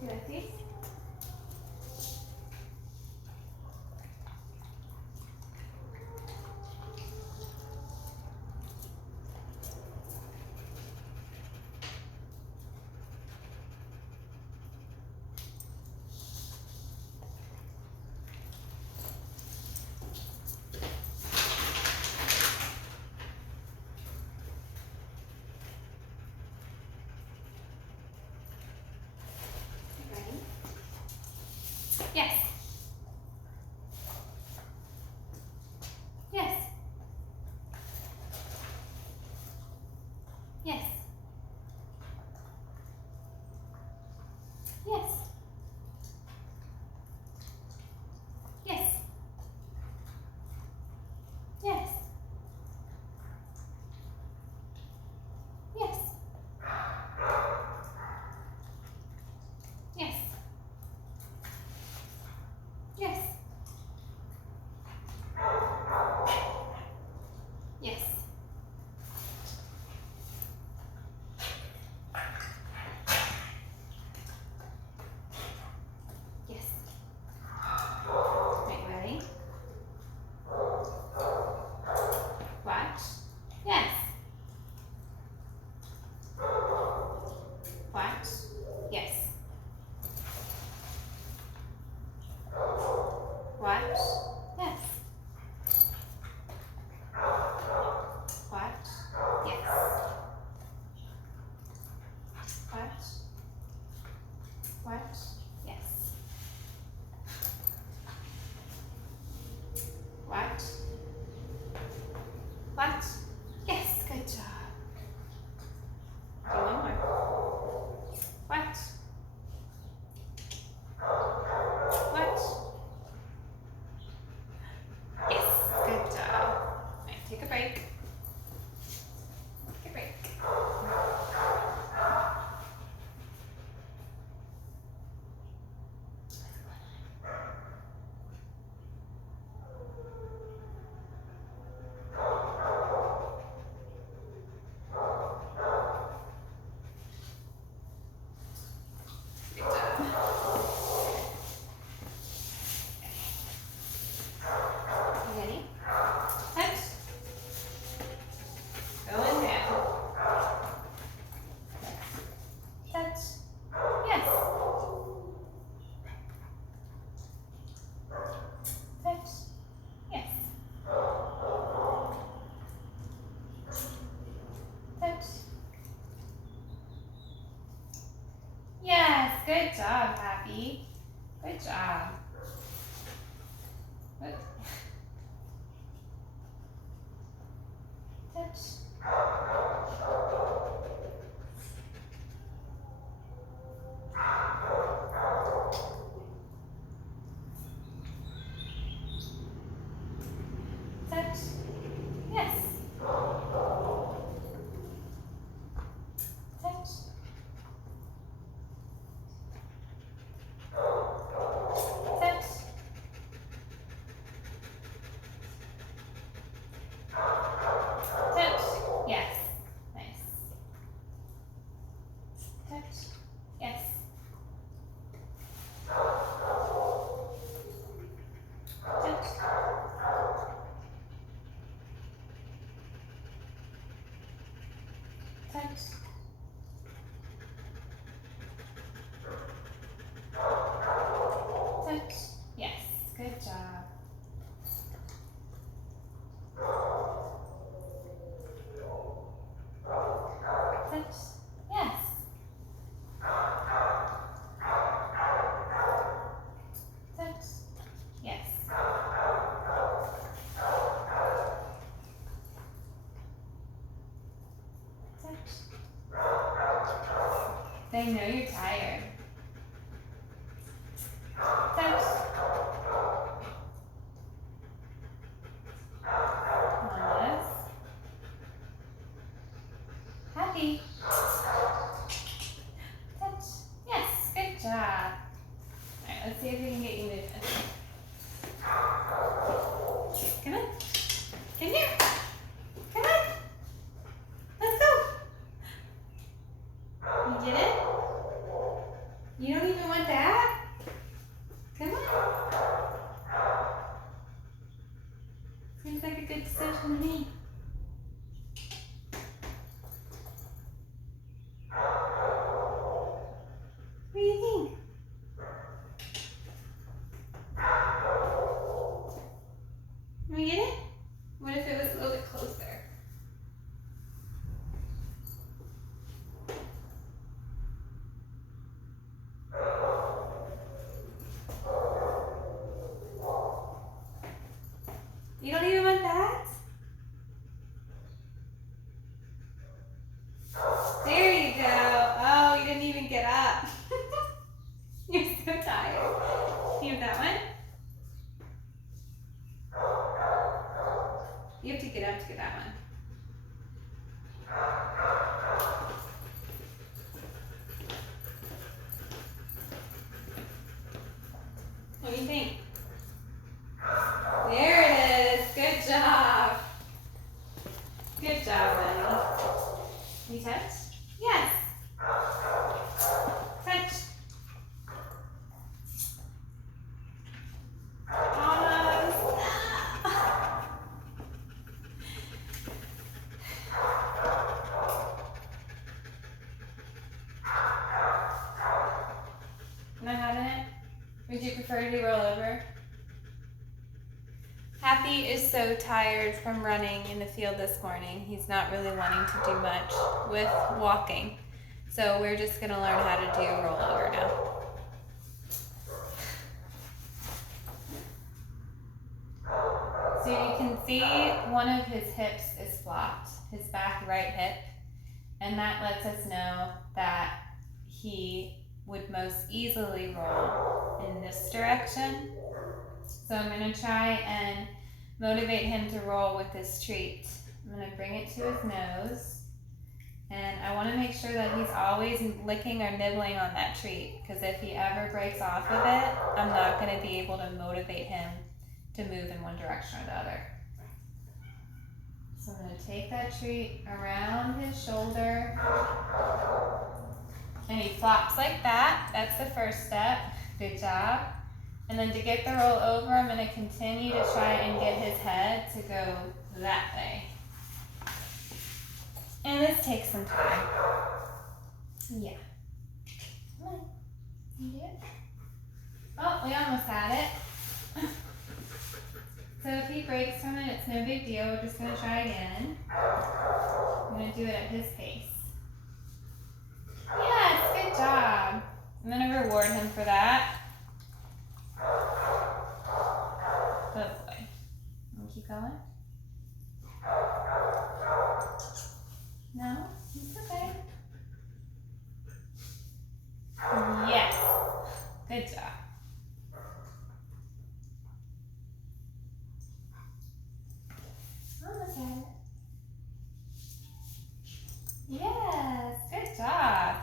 Do that, please. Yes. Yes. Yes. Yes. Yes. Yes. Yes. Yes. Yes. Yes. Yes. Right, ready? Watch. Yes. Watch. Yes. Watch. Yes. Watch. Yes. Watch. Watch. Yes. Watch. Watch. Yes. Good job. Do one more. Watch. Watch. Yes. Good job. All right, take a break. Take a break. Good job. You ready? Touch. Going down. Touch. Yes. Touch. Yes. Touch. Yes. Good job, Happy. Good job. Good. Touch. Touch. Yes. Touch. Touch. Touch. Yes. Nice. Touch. Yes. Touch. Touch. Touch. Yes. Good job. Touch. Yes. Touch. Yes. Touch. They know you're tired. Touch. Yes. Happy. Touch. Yes. Good job. All right, let's see if we can get you moving. Come on. Come here. Come on. Let's go. You did it? You don't even want What do you think? There it is. Good job. Good job, Benny. Can you touch? Yes. Touch. Almost. Not having it? Would you prefer to roll over? Happy is so tired from running in the field this morning. He's not really wanting to do much with walking. So we're just gonna learn how to do rollover now. So you can see one of his hips is flopped, his back right hip, and that lets us know that he would most easily roll in this direction. So I'm going to try and motivate him to roll with this treat. I'm going to bring it to his nose, and I want to make sure that he's always licking or nibbling on that treat, because if he ever breaks off of it, I'm not going to be able to motivate him to move in one direction or the other. So I'm going to take that treat around his shoulder, and he flops like that. That's the first step. Good job. And then to get the roll over, I'm going to continue to try and get his head to go that way. And this takes some time. Yeah. Come on. You do it. Oh, we almost had it. So if he breaks from it, it's no big deal. We're just going to try again. I'm going to do it at his pace. Yes, good job. I'm going to reward him for that. Good boy. Want to keep going? No? It's okay. Yes. Good job. Almost had it. Yes, good job.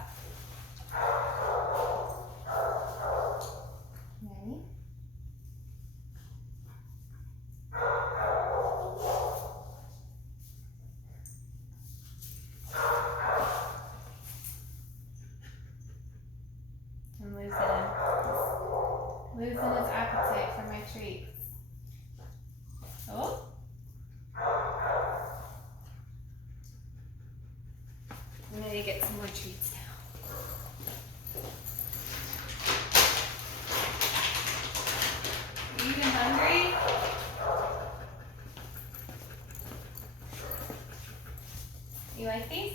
Ready? I'm losing his appetite for my treats. Oh. I'm gonna get some more treats now. Are you even hungry? You like these?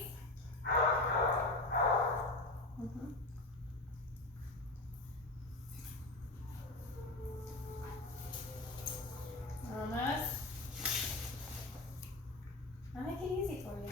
Mm-hmm. Almost. I'll make it easy for you.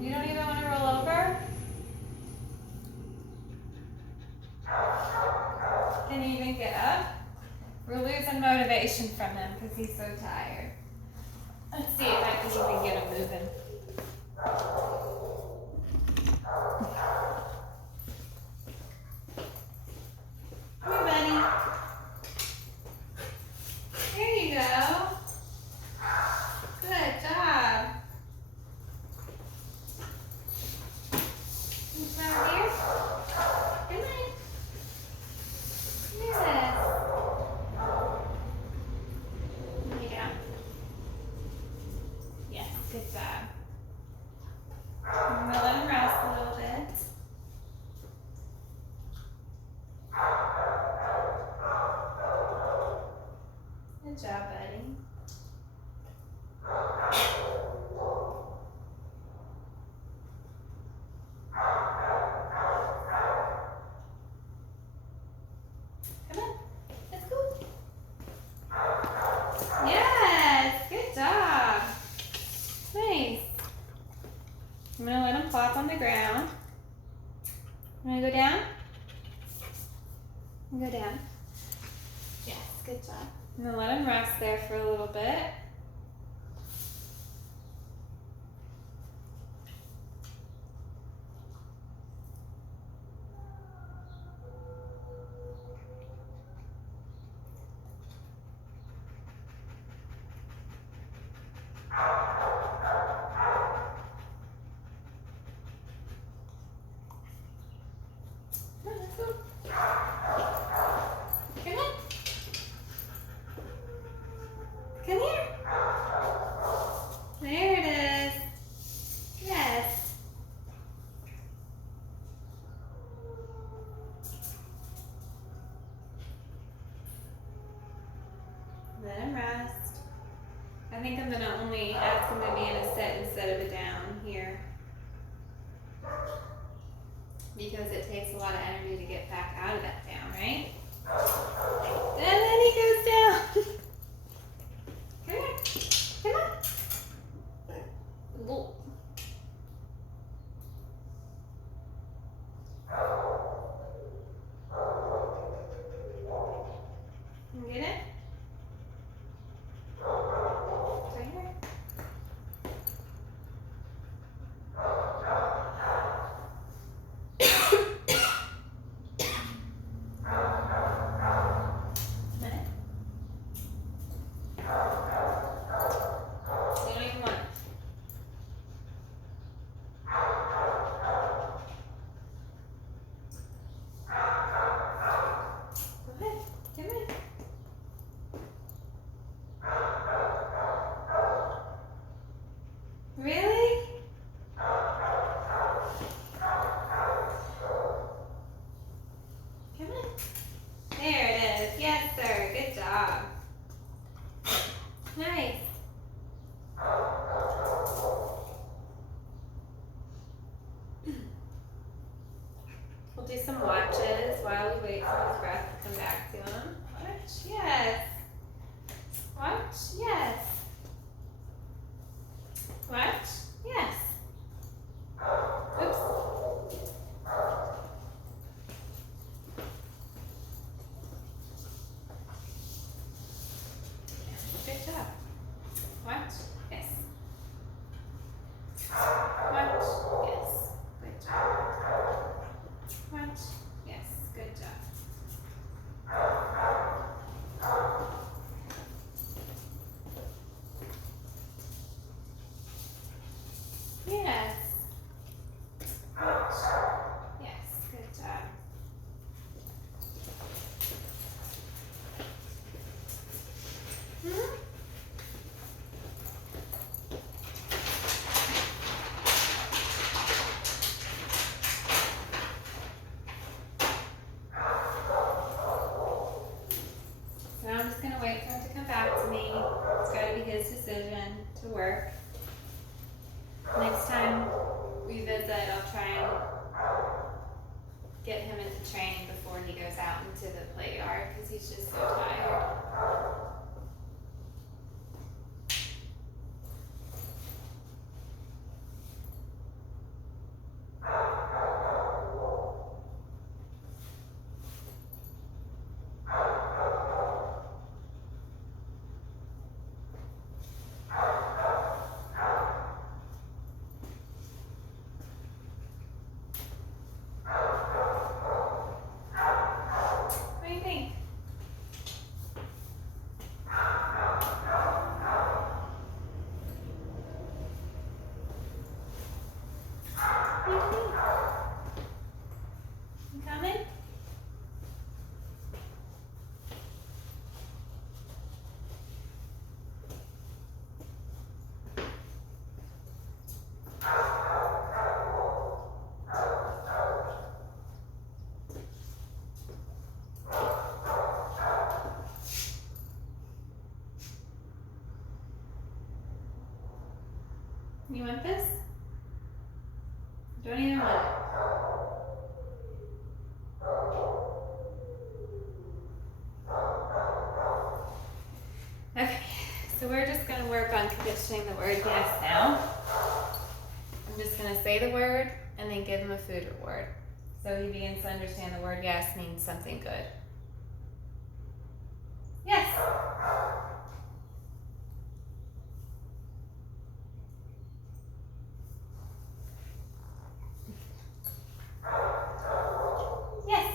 You don't even want to roll over? Can you even get up? We're losing motivation from him because he's so tired. Let's see if I can even get him moving. Come here, buddy. There you go. Good job. Can you come over here? Good night. Yes. Lay down. Yes, good job. top on the ground. Wanna go down? Go down. Yes, good job. And then let him rest there for a little bit. Come here. There it is. Yes. Let him rest. I think I'm gonna only ask him to be in a sit instead of a down here. Because it takes a lot of energy to get back out of that down, right? And then he goes down. Come here. Come on. Whoa. You get it? It's right here. Minute. You don't even want it. Go ahead. Come in. Really? Come on. There it is. Yes, sir. Good job. Nice. We'll do some watches while we wait for his breath to come back to him. Watch. Yes. Watch. Yes. Watch. Yes. Oops. Good job. Watch. Yes. Watch. Yes. Good job. Watch. Yes. Good job. Yes. Watch. Yes. Good job. Hmm? So I'm just gonna wait for him to come back to me. It's gotta be his decision to work. Next time we visit, I'll try and get him into training before he goes out into the play yard because he's just so tired. What do you think? What do you think? You coming? You want this? Don't even want it. Okay, so we're just going to work on conditioning the word yes now. And I'm just going to say the word and then give him a food reward. So he begins to understand the word yes means something good. Yes. Yes.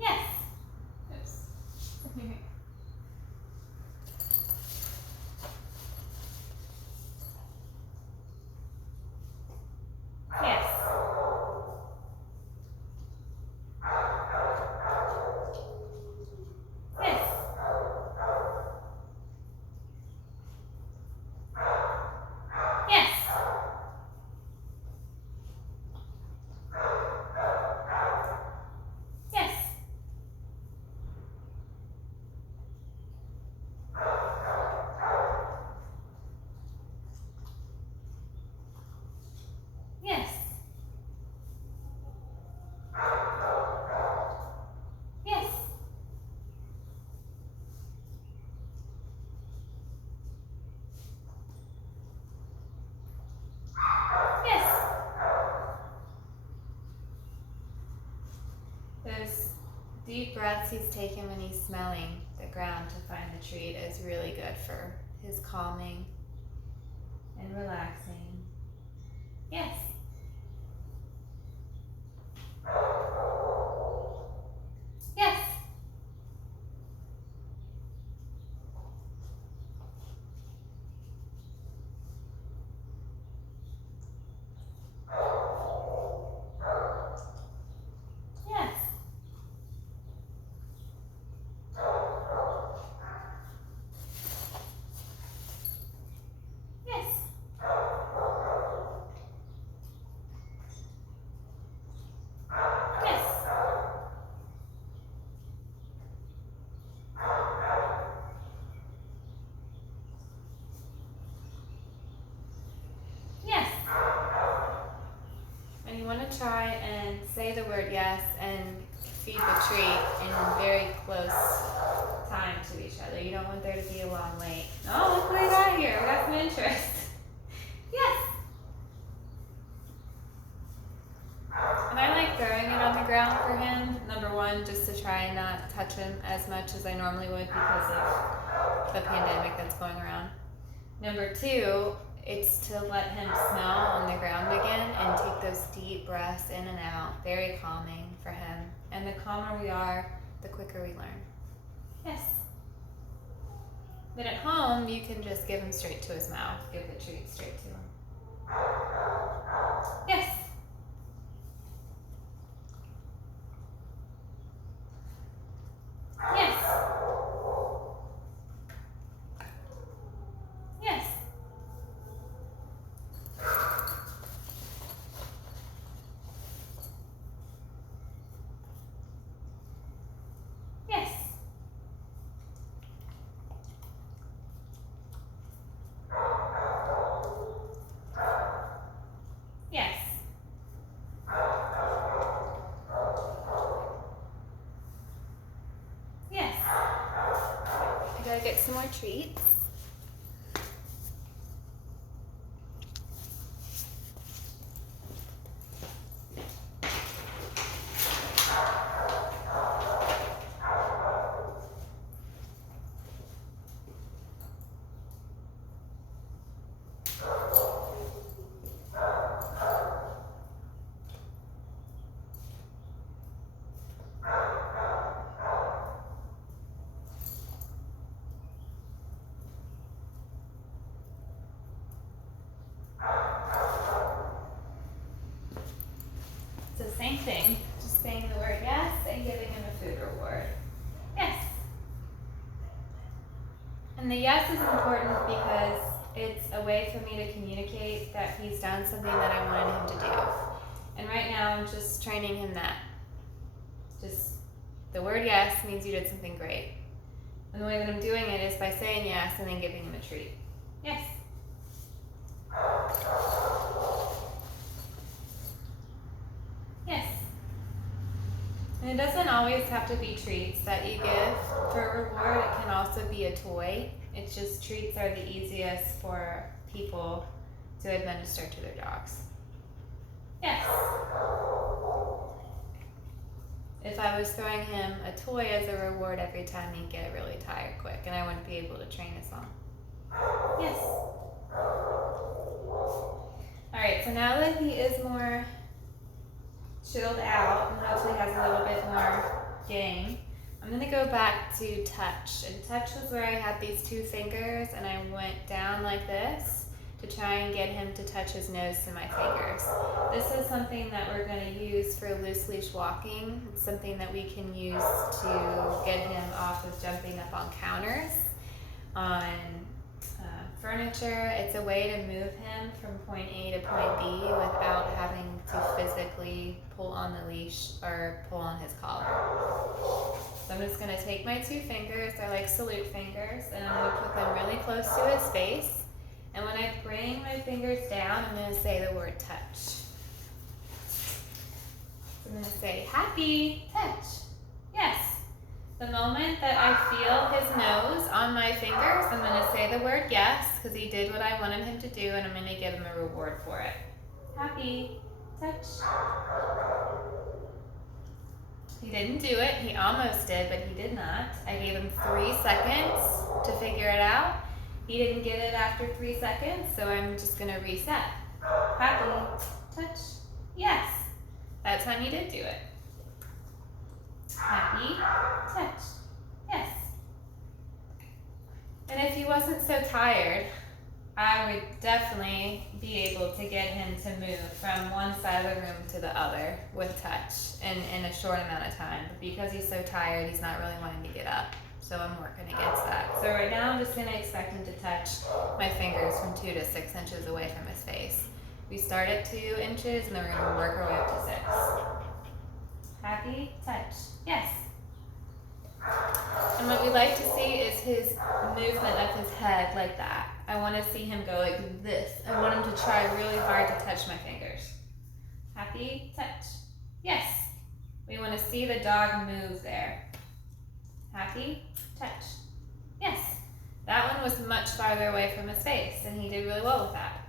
Yes. Oops. Yes. Yes. Yes. Yes. Yes. Yes. Yes. Those deep breaths he's taking when he's smelling the ground to find the treat is really good for his calming and relaxing. Yes. Yes. Yes. Yes. Yes. Yes. And you want to try and say the word yes and feed the treat in very close time to each other. You don't want there to be a long wait. Oh, look what we got here. We got some interest. Yes. And I like throwing it on the ground for him. Number one, just to try and not touch him as much as I normally would because of the pandemic that's going around. Number two, it's to let him smell on the ground again and take those deep breaths in and out. Very calming for him. And the calmer we are, the quicker we learn. Yes. Then at home, you can just give him straight to his mouth. Give the treat straight to him. Yes. Yes. Yes. Yes. Yes. Yes. I gotta get some more treats. It's the same thing, just saying the word yes and giving him a food reward. Yes. And the yes is important because it's a way for me to communicate that he's done something that I wanted him to do. And right now I'm just training him that. Just the word yes means you did something great. And the way that I'm doing it is by saying yes and then giving him a treat. Yes. Yes. And it doesn't always have to be treats that you give for reward. It can also be a toy. It's just treats are the easiest for people to administer to their dogs. Yes. If I was throwing him a toy as a reward every time, he'd get really tired quick and I wouldn't be able to train as long. Yes. Alright, so now that he is more chilled out and hopefully has a little bit more game, I'm going to go back to touch. And touch was where I had these two fingers and I went down like this to try and get him to touch his nose to my fingers. This is something that we're going to use for loose leash walking. It's something that we can use to get him off of jumping up on counters, on furniture. It's a way to move him from point A to point B without having to physically pull on the leash or pull on his collar. So I'm just going to take my two fingers, they're like salute fingers, and I'm going to put them really close to his face. And when I bring my fingers down, I'm going to say the word touch. So I'm going to say happy touch. Yes. The moment that I feel his nose on my fingers, I'm going to say the word yes, because he did what I wanted him to do, and I'm going to give him a reward for it. Happy touch. He didn't do it. He almost did, but he did not. I gave him 3 seconds to figure it out. He didn't get it after 3 seconds, so I'm just going to reset. Happy touch. Yes. That time he did do it. Happy touch. Yes. And if he wasn't so tired, I would definitely be able to get him to move from one side of the room to the other with touch in a short amount of time. But because he's so tired, he's not really wanting to get up. So I'm working against that. So right now I'm just going to expect him to touch my fingers from 2 to 6 inches away from his face. We start at 2 inches and then we're going to work our way up to 6. Happy touch. Yes. And what we like to see is his movement of his head like that. I want to see him go like this. I want him to try really hard to touch my fingers. Happy touch. Yes. We want to see the dog move there. Happy touch. Yes. That one was much farther away from his face and he did really well with that.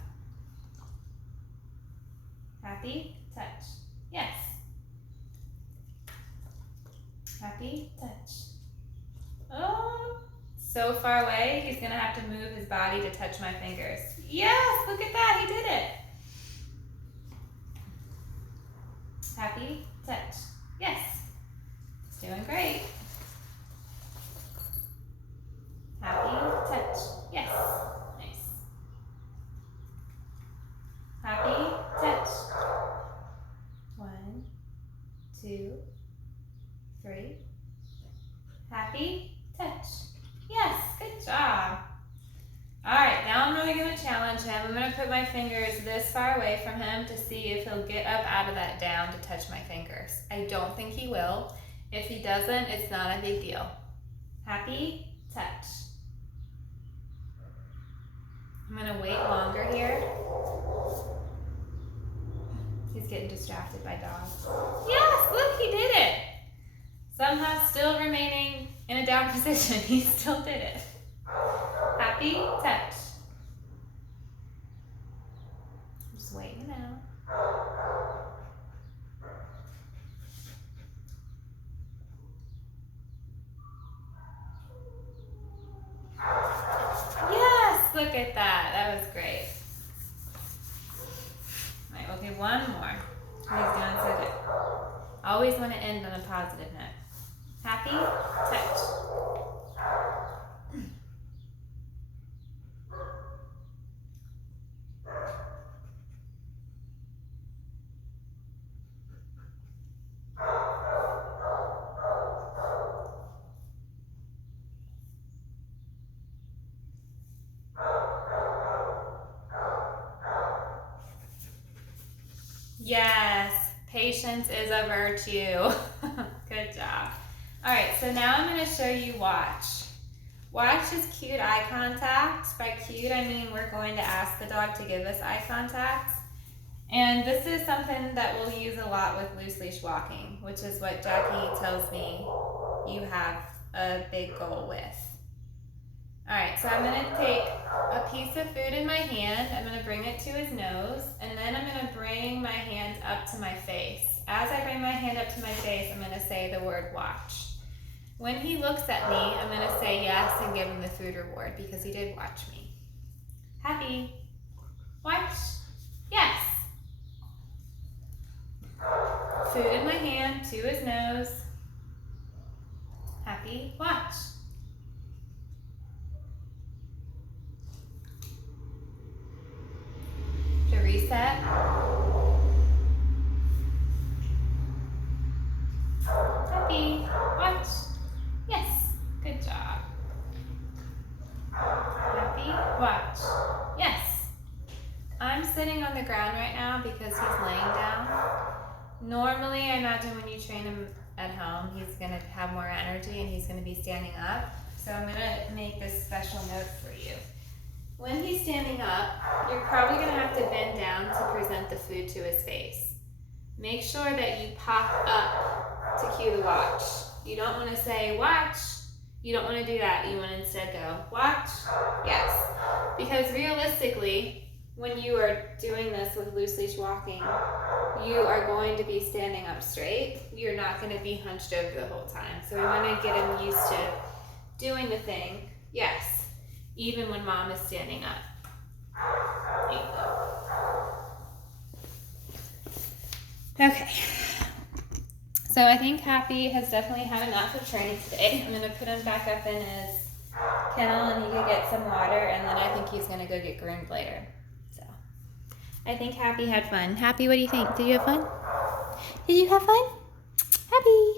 Happy touch. Yes. Happy touch. Oh, so far away, he's gonna have to move his body to touch my fingers. Yes, look at that, he did it. Happy touch. Yes. He's doing great. Happy touch. Yes. Nice. Happy touch. 1, 2, 3. Happy touch. Yes, good job. Alright, now I'm really going to challenge him. I'm going to put my fingers this far away from him to see if he'll get up out of that down to touch my fingers. I don't think he will. If he doesn't, it's not a big deal. Happy touch. I'm going to wait longer here. He's getting distracted by dogs. Yes, look, he did it. Somehow still remaining in a down position. He still did it. Happy touch. I'm just waiting out. Yes, look at that. That was great. All right, we'll do one more. He's doing so good. Always want to end on a positive note. Happy touch. Yes, patience is a virtue. Good job. All right, so now I'm going to show you watch. Watch is cute eye contact. By cute, I mean we're going to ask the dog to give us eye contact. And this is something that we'll use a lot with loose leash walking, which is what Jackie tells me you have a big goal with. All right, so I'm gonna take a piece of food in my hand, I'm gonna bring it to his nose, and then I'm gonna bring my hand up to my face. As I bring my hand up to my face, I'm gonna say the word watch. When he looks at me, I'm gonna say yes and give him the food reward because he did watch me. Happy, watch, yes. Food in my hand, to his nose. Happy, watch. To reset. Happy, watch. Yes, good job. Happy, watch. Yes. I'm sitting on the ground right now because he's laying down. Normally, I imagine when you train him at home, he's gonna have more energy and he's gonna be standing up. So I'm gonna make this special note for you. When he's standing up, you're probably gonna have to bend down to present the food to his face. Make sure that you pop up to cue the watch. You don't wanna say watch. You don't wanna do that. You wanna instead go watch, yes. Because realistically, when you are doing this with loose leash walking, you are going to be standing up straight. You're not going to be hunched over the whole time. So we want to get him used to doing the thing, yes, even when mom is standing up. Okay. So I think Happy has definitely had enough of training today. I'm going to put him back up in his kennel and he can get some water, and then I think he's going to go get groomed later. I think Happy had fun. Happy, what do you think? Did you have fun? Did you have fun? Happy.